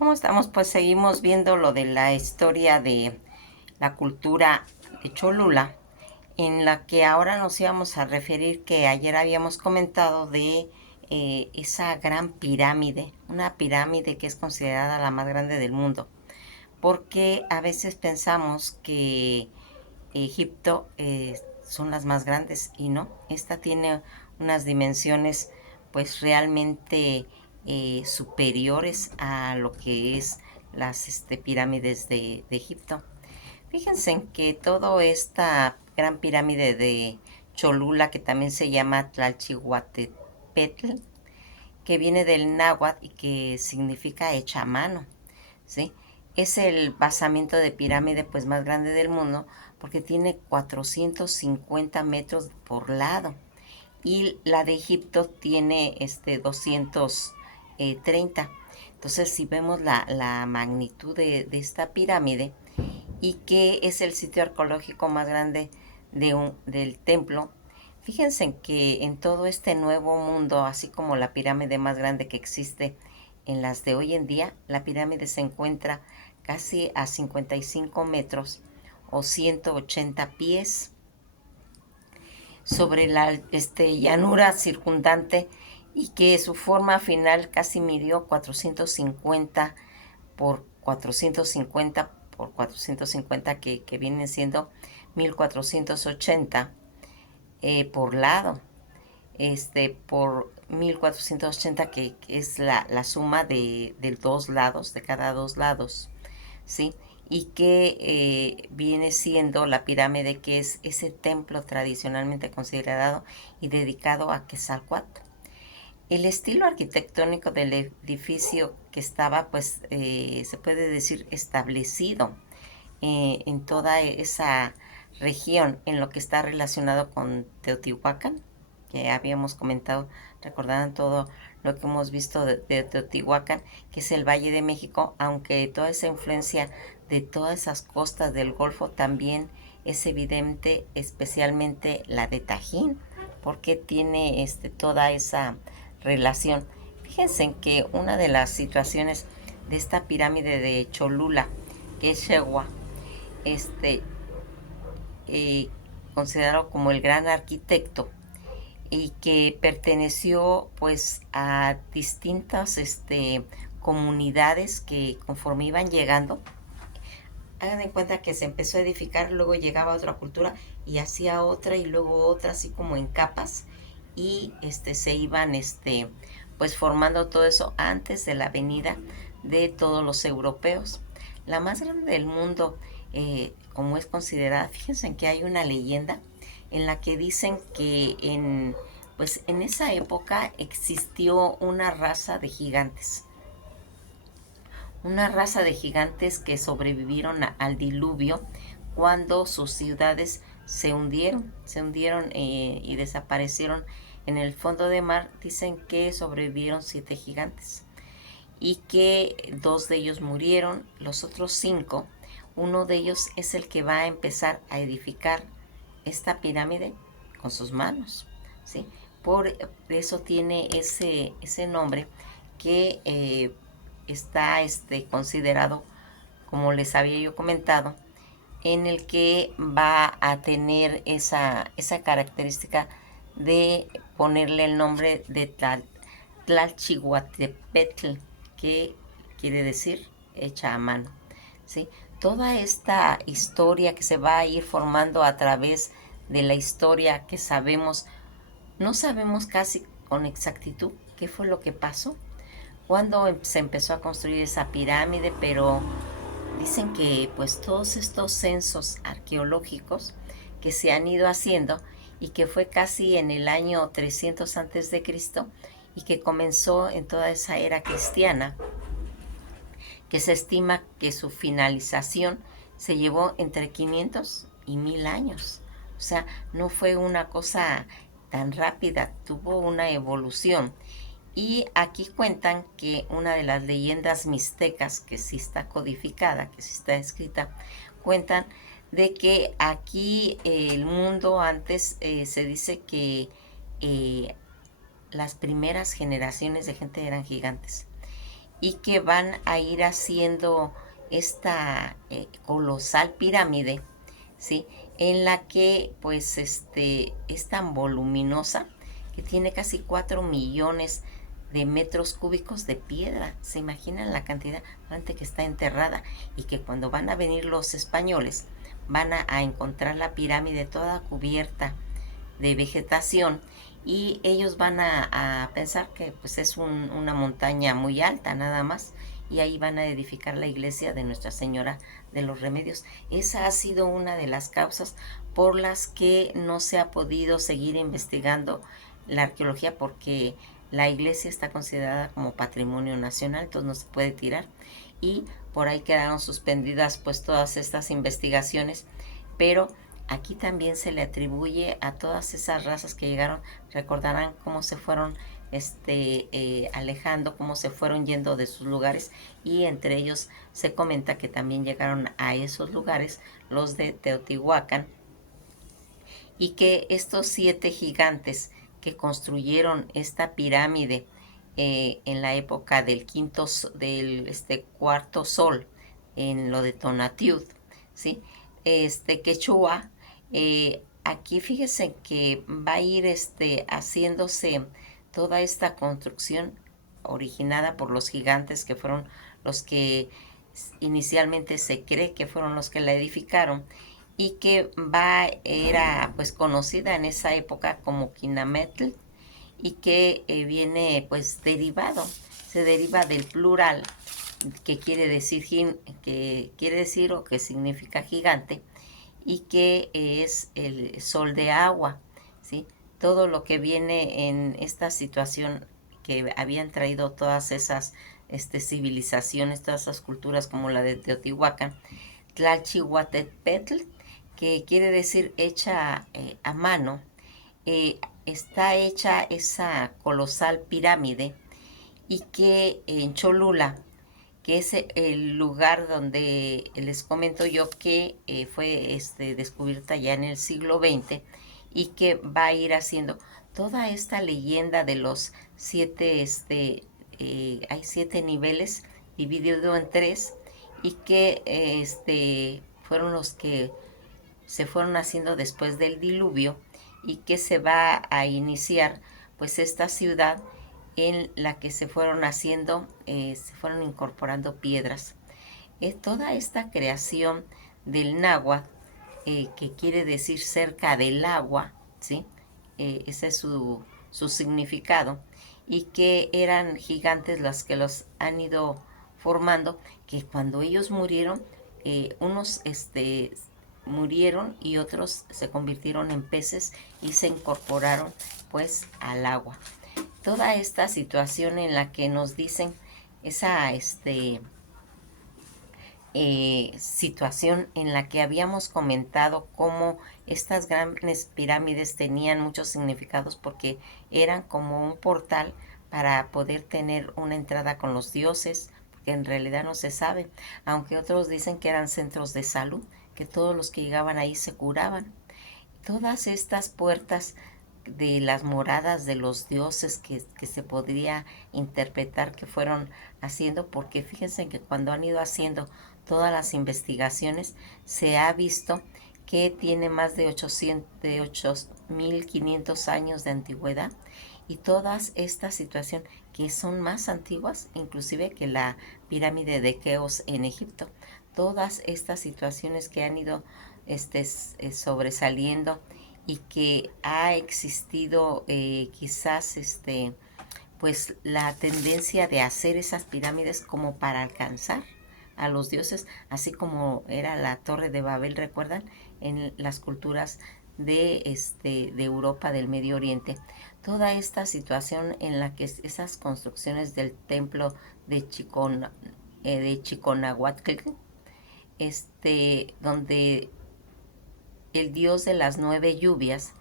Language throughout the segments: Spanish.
¿Cómo estamos? Pues seguimos viendo lo de la historia de la cultura de Cholula, en la que ahora nos íbamos a referir que ayer habíamos comentado de esa gran pirámide, una pirámide que es considerada la más grande del mundo, porque a veces pensamos que Egipto son las más grandes y no, esta tiene unas dimensiones pues realmente superiores a lo que es las pirámides de Egipto. Fíjense en que toda esta gran pirámide de Cholula, que también se llama Tlalchihuatepetl, que viene del náhuatl y que significa hecha a mano, ¿sí? Es el basamento de pirámide pues más grande del mundo porque tiene 450 metros por lado y la de Egipto tiene 230. Entonces, si vemos la magnitud de esta pirámide y que es el sitio arqueológico más grande del templo, fíjense que en todo este nuevo mundo, así como la pirámide más grande que existe en las de hoy en día, la pirámide se encuentra casi a 55 metros o 180 pies sobre la llanura circundante y que su forma final casi midió 450 por 450 por 450 que vienen siendo 1480 por lado, por 1480 que es la suma de dos lados, de cada dos lados, ¿sí? Y que viene siendo la pirámide, que es ese templo tradicionalmente considerado y dedicado a Quetzalcóatl. El estilo arquitectónico del edificio que estaba, pues, se puede decir establecido en toda esa región, en lo que está relacionado con Teotihuacán, que habíamos comentado, recordarán todo lo que hemos visto de Teotihuacán, que es el Valle de México, aunque toda esa influencia de todas esas costas del Golfo también es evidente, especialmente la de Tajín, porque tiene toda esa relación. Fíjense en que una de las situaciones de esta pirámide de Cholula, que es Shewa, este, eh, considerado como el gran arquitecto y que perteneció pues a distintas comunidades que conforme iban llegando, hagan en cuenta que se empezó a edificar, luego llegaba otra cultura y hacía otra y luego otra, así como en capas, y se iban pues formando todo eso antes de la venida de todos los europeos. La más grande del mundo, como es considerada, fíjense en que hay una leyenda en la que dicen que pues en esa época existió una raza de gigantes que sobrevivieron al diluvio cuando sus ciudades se hundieron y desaparecieron en el fondo de mar. Dicen que sobrevivieron 7 gigantes y que 2 de ellos murieron, los otros 5, uno de ellos es el que va a empezar a edificar esta pirámide con sus manos, ¿sí? Por eso tiene ese nombre que está considerado, como les había yo comentado, en el que va a tener esa característica de ponerle el nombre de Tlalchihuatepetl, que quiere decir hecha a mano, ¿sí? Toda esta historia que se va a ir formando a través de la historia que sabemos, no sabemos casi con exactitud qué fue lo que pasó, cuando se empezó a construir esa pirámide, pero dicen que pues todos estos censos arqueológicos que se han ido haciendo y que fue casi en el año 300 antes de Cristo y que comenzó en toda esa era cristiana, que se estima que su finalización se llevó entre 500 y 1000 años. O sea, no fue una cosa tan rápida, tuvo una evolución. Y aquí cuentan que una de las leyendas mixtecas, que sí está codificada, que sí está escrita, cuentan de que aquí el mundo antes se dice que eh, las primeras generaciones de gente eran gigantes y que van a ir haciendo esta colosal pirámide, ¿sí? En la que pues es tan voluminosa que tiene casi 4 millones de metros cúbicos de piedra. ¿Se imaginan la cantidad de que está enterrada? Y que cuando van a venir los españoles van a encontrar la pirámide toda cubierta de vegetación, y ellos van a pensar que pues es una montaña muy alta nada más, y ahí van a edificar la iglesia de Nuestra Señora de los Remedios. Esa ha sido una de las causas por las que no se ha podido seguir investigando la arqueología, porque la iglesia está considerada como patrimonio nacional, entonces no se puede tirar, y por ahí quedaron suspendidas pues todas estas investigaciones. Pero aquí también se le atribuye a todas esas razas que llegaron. Recordarán cómo se fueron alejando, cómo se fueron yendo de sus lugares, y entre ellos se comenta que también llegaron a esos lugares los de Teotihuacán, y que estos 7 gigantes que construyeron esta pirámide en la época del cuarto sol, en lo de Tonatiuh, ¿sí? Quechua, aquí fíjense que va a ir haciéndose toda esta construcción originada por los gigantes, que fueron los que inicialmente se cree que fueron los que la edificaron, y que era pues conocida en esa época como Quinametl, y que viene pues derivado, se deriva del plural, que quiere decir o que significa gigante, y que es el sol de agua, ¿sí? Todo lo que viene en esta situación que habían traído todas esas civilizaciones, todas esas culturas como la de Teotihuacán, Tlalchihuatepetl, que quiere decir hecha a mano. Está hecha esa colosal pirámide, y que en Cholula, que es el lugar donde les comento yo que fue descubierta ya en el siglo XX, y que va a ir haciendo toda esta leyenda de los 7, hay 7 niveles dividido en 3, y que fueron los que se fueron haciendo después del diluvio, y que se va a iniciar pues esta ciudad en la que se fueron haciendo, se fueron incorporando piedras. Toda esta creación del náhuatl, que quiere decir cerca del agua, ¿sí? Ese es su significado, y que eran gigantes los que los han ido formando, que cuando ellos murieron, unos murieron y otros se convirtieron en peces y se incorporaron pues al agua. Toda esta situación en la que nos dicen esa situación en la que habíamos comentado cómo estas grandes pirámides tenían muchos significados, porque eran como un portal para poder tener una entrada con los dioses, porque en realidad no se sabe, aunque otros dicen que eran centros de salud, que todos los que llegaban ahí se curaban. Todas estas puertas de las moradas de los dioses que se podría interpretar que fueron haciendo, porque fíjense que cuando han ido haciendo todas las investigaciones se ha visto que tiene más de 8.500 años de antigüedad, y todas estas situaciones que son más antiguas inclusive que la pirámide de Keops en Egipto, todas estas situaciones que han ido sobresaliendo, y que ha existido quizás pues la tendencia de hacer esas pirámides como para alcanzar a los dioses, así como era la Torre de Babel, recuerdan, en las culturas de Europa, del Medio Oriente. Toda esta situación en la que esas construcciones del templo de Chiconahuatl, donde el dios de las 9 lluvias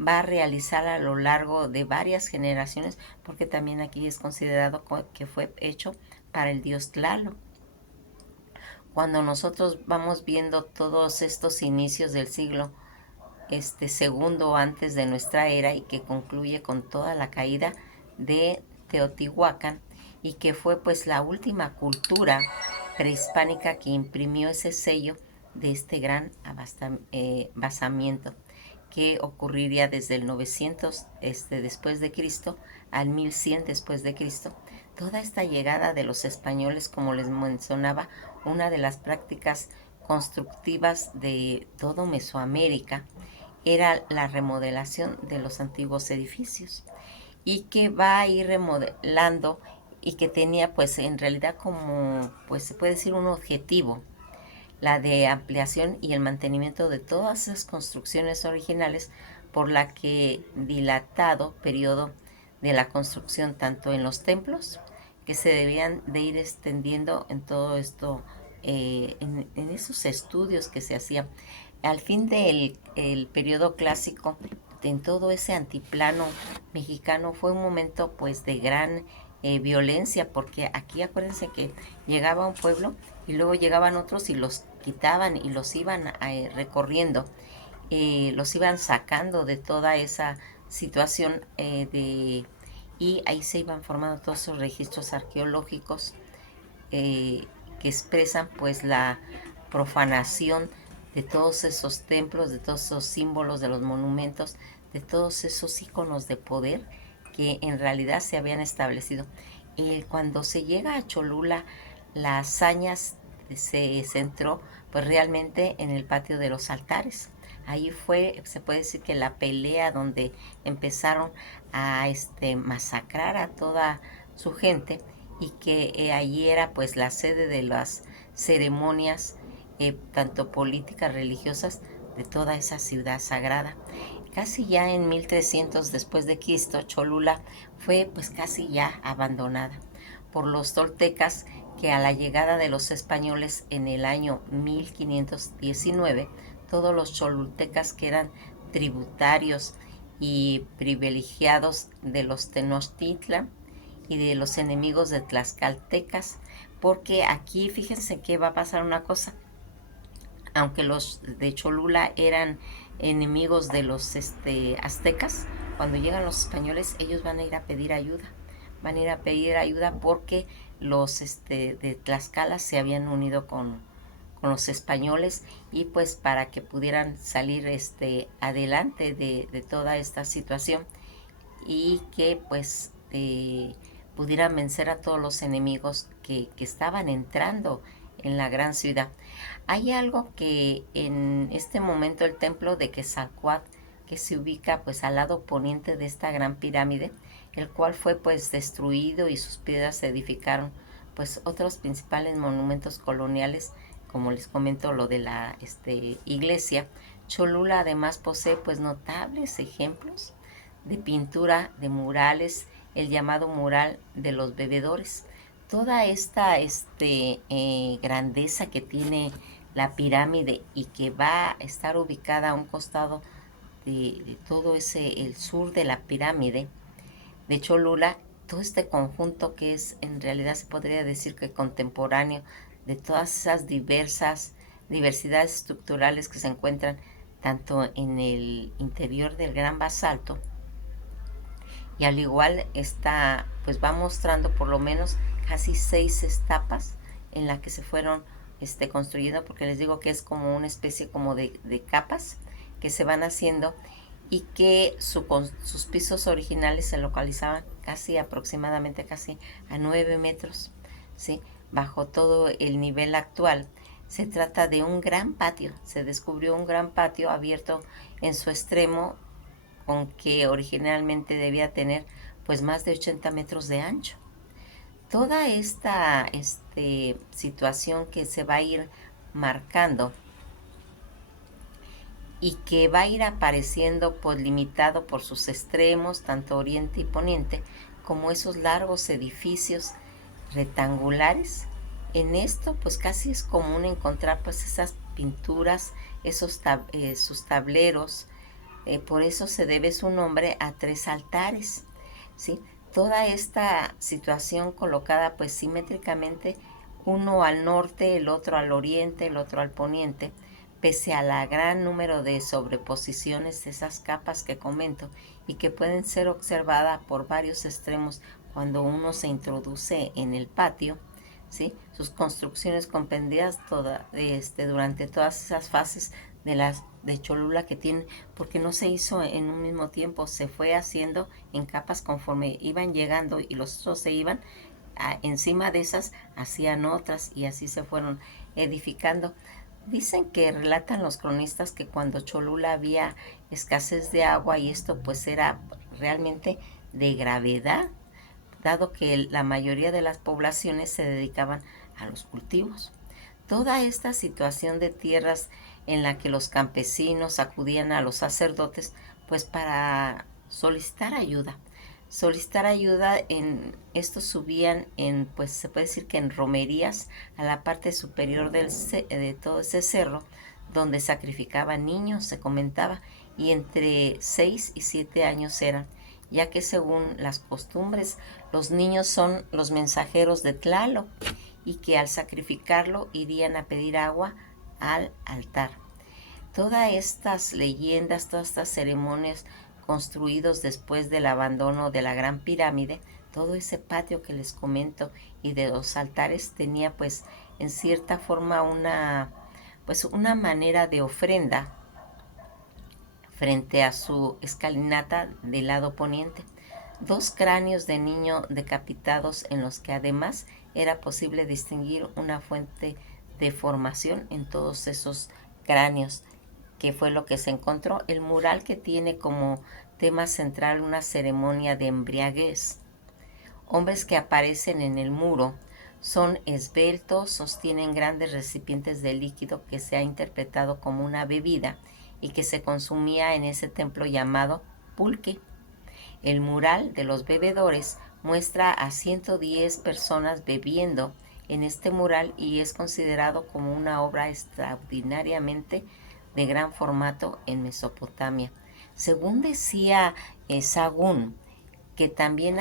va a realizar a lo largo de varias generaciones, porque también aquí es considerado que fue hecho para el dios Tlaloc. Cuando nosotros vamos viendo todos estos inicios del siglo segundo antes de nuestra era, y que concluye con toda la caída de Teotihuacán, y que fue pues la última cultura prehispánica que imprimió ese sello de este gran basamiento que ocurriría desde el 900 después de Cristo al 1100 después de Cristo. Toda esta llegada de los españoles, como les mencionaba, una de las prácticas constructivas de todo Mesoamérica era la remodelación de los antiguos edificios y que va a ir remodelando y que tenía pues en realidad como pues se puede decir un objetivo, la de ampliación y el mantenimiento de todas esas construcciones originales por la que dilatado periodo de la construcción tanto en los templos que se debían de ir extendiendo en todo esto, en esos estudios que se hacían. Al fin del el periodo clásico, en todo ese antiplano mexicano fue un momento pues de gran violencia, porque aquí acuérdense que llegaba un pueblo y luego llegaban otros y los quitaban y los iban recorriendo, los iban sacando de toda esa situación y ahí se iban formando todos esos registros arqueológicos eh, que expresan pues la profanación de todos esos templos, de todos esos símbolos, de los monumentos, de todos esos íconos de poder que en realidad se habían establecido. Cuando se llega a Cholula, las hazañas se centró pues realmente en el patio de los altares. Ahí fue, se puede decir que la pelea donde empezaron a masacrar a toda su gente y que allí era pues la sede de las ceremonias tanto políticas, religiosas de toda esa ciudad sagrada. Casi ya en 1300 después de Cristo, Cholula fue pues casi ya abandonada por los toltecas que a la llegada de los españoles en el año 1519, todos los cholultecas que eran tributarios y privilegiados de los Tenochtitlan y de los enemigos de Tlaxcaltecas, porque aquí fíjense que va a pasar una cosa, aunque los de Cholula eran enemigos de los aztecas, cuando llegan los españoles ellos van a ir a pedir ayuda, van a ir a pedir ayuda porque los de Tlaxcala se habían unido con los españoles y pues para que pudieran salir adelante de toda esta situación y que pues pudieran vencer a todos los enemigos que estaban entrando en la gran ciudad. Hay algo que en este momento el templo de Quetzalcóatl, que se ubica pues al lado poniente de esta gran pirámide, el cual fue pues destruido y sus piedras se edificaron pues otros principales monumentos coloniales, como les comento lo de la iglesia. Cholula además posee pues notables ejemplos de pintura, de murales, el llamado mural de los bebedores. Toda esta grandeza que tiene la pirámide y que va a estar ubicada a un costado de todo el sur de la pirámide de Cholula, todo este conjunto que es en realidad se podría decir que contemporáneo de todas esas diversidades estructurales que se encuentran tanto en el interior del gran basalto y al igual está pues va mostrando por lo menos casi 6 etapas en las que se fueron construyendo, porque les digo que es como una especie como de capas que se van haciendo y que sus pisos originales se localizaban casi aproximadamente casi a 9 metros, ¿sí? Bajo todo el nivel actual. Se trata de un gran patio, se descubrió un gran patio abierto en su extremo con que originalmente debía tener pues más de 80 metros de ancho. Toda esta situación que se va a ir marcando y que va a ir apareciendo pues limitado por sus extremos, tanto oriente y poniente, como esos largos edificios rectangulares. En esto pues casi es común encontrar pues esas pinturas, sus tableros, por eso se debe su nombre a 3 altares, ¿sí? Toda esta situación colocada pues simétricamente, uno al norte, el otro al oriente, el otro al poniente, pese a la gran número de sobreposiciones de esas capas que comento y que pueden ser observadas por varios extremos cuando uno se introduce en el patio, ¿sí? Sus construcciones comprendidas durante todas esas fases de Cholula que tienen, porque no se hizo en un mismo tiempo, se fue haciendo en capas conforme iban llegando y los otros se iban encima de esas, hacían otras y así se fueron edificando. Dicen que relatan los cronistas que cuando Cholula había escasez de agua y esto pues era realmente de gravedad, dado que la mayoría de las poblaciones se dedicaban a los cultivos. Toda esta situación de tierras en la que los campesinos acudían a los sacerdotes pues para solicitar ayuda. En estos subían en, pues se puede decir que en romerías a la parte superior de todo ese cerro, donde sacrificaban niños, se comentaba, y entre 6 y 7 años eran, ya que según las costumbres los niños son los mensajeros de Tlaloc y que al sacrificarlo irían a pedir agua al altar. Todas estas leyendas, todas estas ceremonias construidos después del abandono de la Gran Pirámide, todo ese patio que les comento y de los altares tenía pues en cierta forma una manera de ofrenda frente a su escalinata del lado poniente. Dos cráneos de niño decapitados en los que además era posible distinguir una fuente de formación en todos esos cráneos, que fue lo que se encontró. El mural que tiene como tema central una ceremonia de embriaguez. Hombres que aparecen en el muro son esbeltos, sostienen grandes recipientes de líquido que se ha interpretado como una bebida y que se consumía en ese templo llamado pulque. El mural de los bebedores muestra a 110 personas bebiendo en este mural y es considerado como una obra extraordinariamente de gran formato en Mesopotamia. Según decía Sagún, que también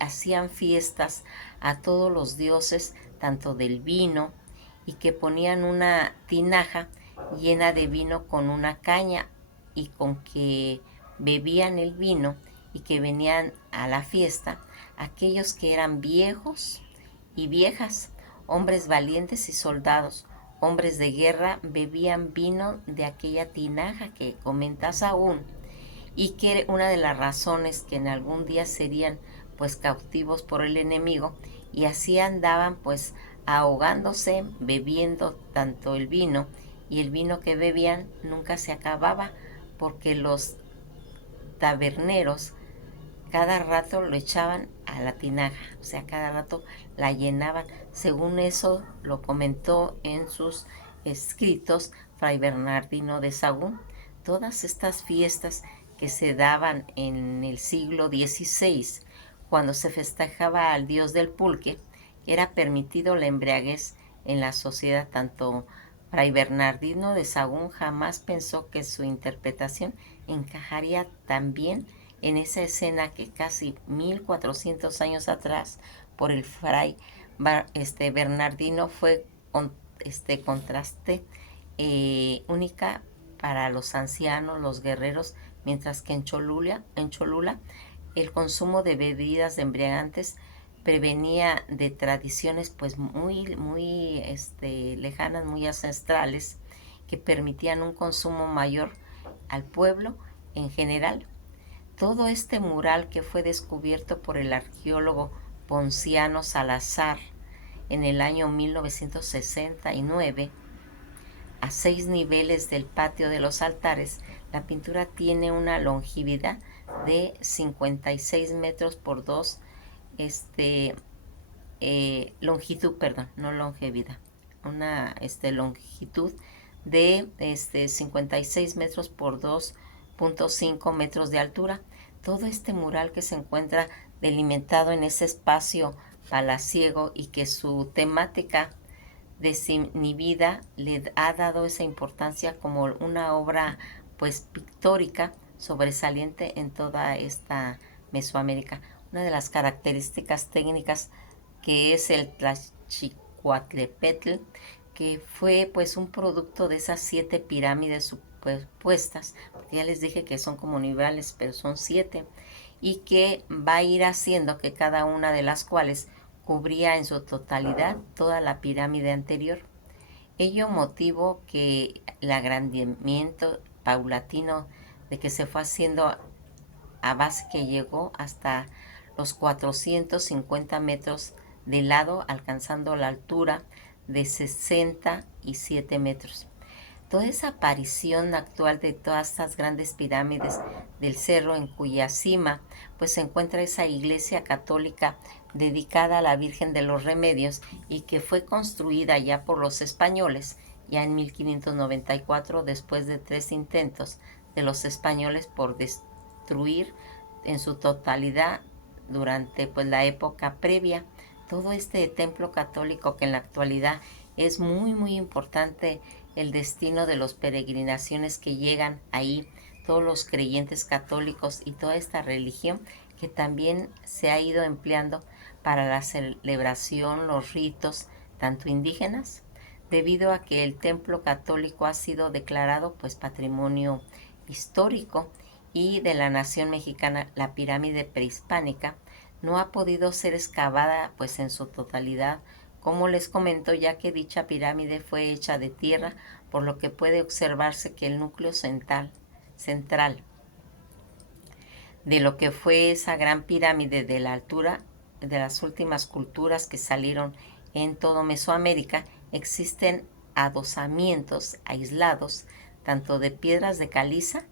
hacían fiestas a todos los dioses, tanto del vino, y que ponían una tinaja llena de vino con una caña y con que bebían el vino y que venían a la fiesta aquellos que eran viejos y viejas, hombres valientes y soldados, hombres de guerra, bebían vino de aquella tinaja que comentas aún, y que una de las razones que en algún día serían pues cautivos por el enemigo, y así andaban pues ahogándose, bebiendo tanto el vino, y el vino que bebían nunca se acababa porque los taberneros cada rato lo echaban a la tinaja, o sea, cada rato la llenaban. Según eso lo comentó en sus escritos Fray Bernardino de Sahagún. Todas estas fiestas que se daban en el siglo XVI, cuando se festejaba al dios del pulque, era permitido la embriaguez en la sociedad. Tanto Fray Bernardino de Sahagún jamás pensó que su interpretación encajaría tan bien en esa escena que casi 1400 años atrás por el fray Bernardino fue contraste única para los ancianos, los guerreros, mientras que en Cholula el consumo de bebidas embriagantes prevenía de tradiciones pues muy lejanas, muy ancestrales, que permitían un consumo mayor al pueblo en general. Todo este mural, que fue descubierto por el arqueólogo Ponciano Salazar en el año 1969, a 6 niveles del patio de los altares, la pintura tiene una longevidad de 56 metros por 2, longitud, perdón, no longevidad, una longitud de 56 metros por 2.5 metros de altura. Todo este mural que se encuentra delimitado en ese espacio palaciego y que su temática desinhibida le ha dado esa importancia como una obra pues pictórica sobresaliente en toda esta Mesoamérica. Una de las características técnicas que es el Tlaxicuatlepetl, que fue pues un producto de esas 7 pirámides superpuestas, porque ya les dije que son como niveles, pero son 7, y que va a ir haciendo que cada una de las cuales cubría en su totalidad toda la pirámide anterior. Ello motivó que el agrandamiento paulatino de que se fue haciendo a base que llegó hasta los 450 metros de lado, alcanzando la altura de 67 metros. Toda esa aparición actual de todas estas grandes pirámides del cerro, en cuya cima pues se encuentra esa iglesia católica dedicada a la Virgen de los Remedios, y que fue construida ya por los españoles ya en 1594, después de 3 intentos de los españoles por destruir en su totalidad durante pues la época previa todo este templo católico, que en la actualidad es muy importante el destino de las peregrinaciones que llegan ahí, todos los creyentes católicos y toda esta religión que también se ha ido empleando para la celebración, los ritos, tanto indígenas, debido a que el templo católico ha sido declarado pues patrimonio histórico y de la nación mexicana. La pirámide prehispánica no ha podido ser excavada pues en su totalidad, como les comento, ya que dicha pirámide fue hecha de tierra, por lo que puede observarse que el núcleo central de lo que fue esa gran pirámide, de la altura de las últimas culturas que salieron en todo Mesoamérica, existen adosamientos aislados, tanto de piedras de caliza,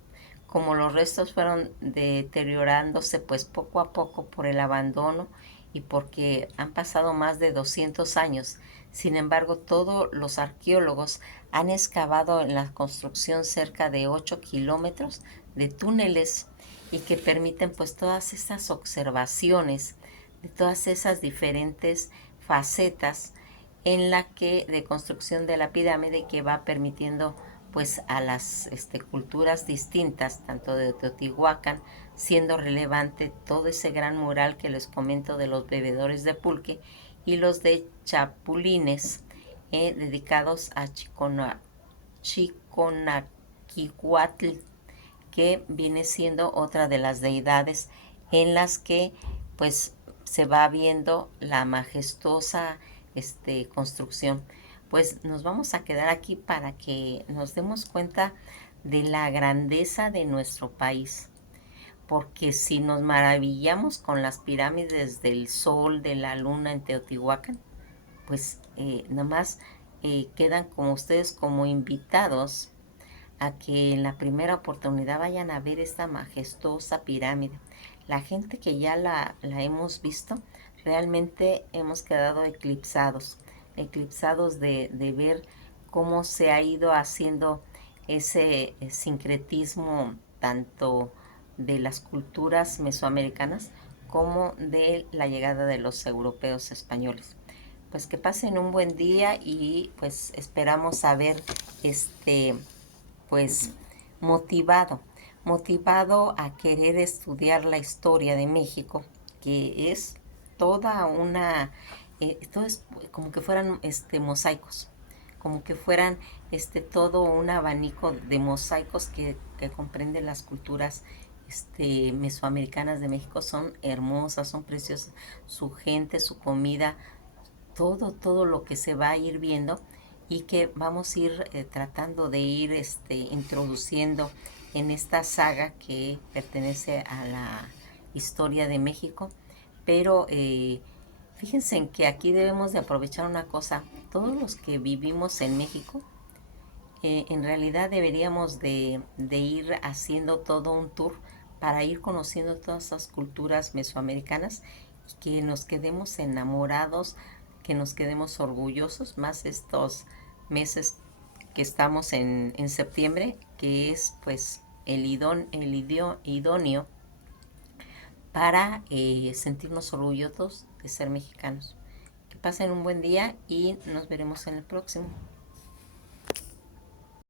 como los restos fueron deteriorándose pues poco a poco por el abandono y porque han pasado más de 200 años. Sin embargo, todos los arqueólogos han excavado en la construcción cerca de 8 kilómetros de túneles, y que permiten pues todas estas observaciones de todas esas diferentes facetas en la que de construcción de la pirámide, que va permitiendo pues a las culturas distintas, tanto de Teotihuacán, siendo relevante todo ese gran mural que les comento de los bebedores de pulque, y los de chapulines dedicados a Chiconaquihuatl, que viene siendo otra de las deidades en las que pues se va viendo la majestuosa construcción. Pues nos vamos a quedar aquí para que nos demos cuenta de la grandeza de nuestro país, porque si nos maravillamos con las pirámides del Sol, de la Luna en Teotihuacán, pues nada más quedan como ustedes como invitados a que en la primera oportunidad vayan a ver esta majestuosa pirámide. La gente que ya la hemos visto, realmente hemos quedado eclipsados de ver cómo se ha ido haciendo ese sincretismo tanto de las culturas mesoamericanas como de la llegada de los europeos españoles. Pues que pasen un buen día, y pues esperamos saber pues motivado a querer estudiar la historia de México, que es toda una, esto es como que fueran mosaicos, como que fueran todo un abanico de mosaicos que comprende las culturas mesoamericanas de México. Son hermosas, son preciosas, su gente, su comida, todo lo que se va a ir viendo, y que vamos a ir tratando de ir introduciendo en esta saga que pertenece a la historia de México. Pero fíjense en que aquí debemos de aprovechar una cosa: todos los que vivimos en México, en realidad deberíamos de ir haciendo todo un tour para ir conociendo todas esas culturas mesoamericanas, y que nos quedemos enamorados, que nos quedemos orgullosos, más estos meses que estamos en septiembre, que es pues el idóneo para sentirnos orgullosos de ser mexicanos. Que pasen un buen día y nos veremos en el próximo.